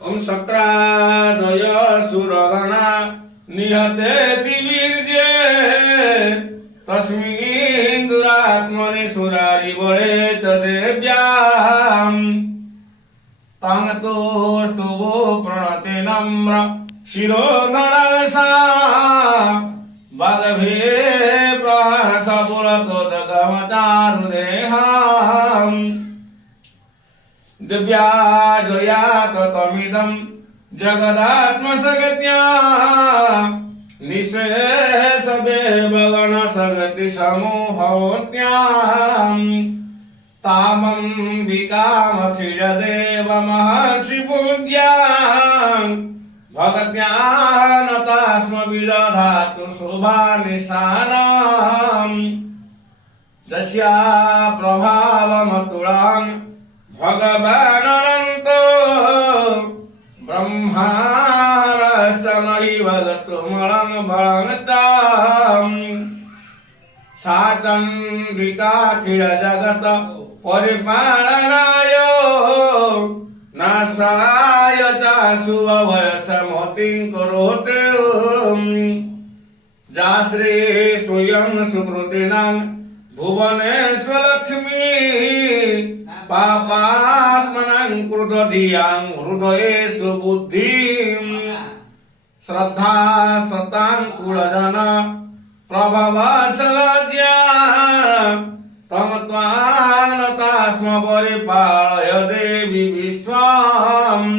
ओम शक्रादय सुरगणा निहते वीर्ये तस्मिन् दुरात्मनि सुरारि बळे च देव्याम् तं तो स्तुवो प्रणते नम्र शिरोधरसा बालभे प्रहसपुरतोदगमचारुदेहाम् दिव्या जया तमिदं जगदात्मसगत्या निशेषदेव गणसगति समूहोत्याम् तामम्बिकामखिलदेव महर्षि पूज्याम् भगत्यानता स्म विदधातु शुभानिशानाम् दस्या प्रभावमतुलान् भगवानन्तो ब्रह्मारस्तमहि वदतु मलं भगताम् सा चन्द्रिकाखिल जगत परिपालनाय नाशाय च शुभभयसमतिं करोतु जाश्री स्वयं सुकृतिनां भुवनेश्वरलक्ष्मी पापात्मनां कृतधियां हृदयेषु बुद्धिं श्रद्धा सतां कुलजन प्रभवसलज्ञा तं त्वानता स्म परिपालय देवी विश्वम्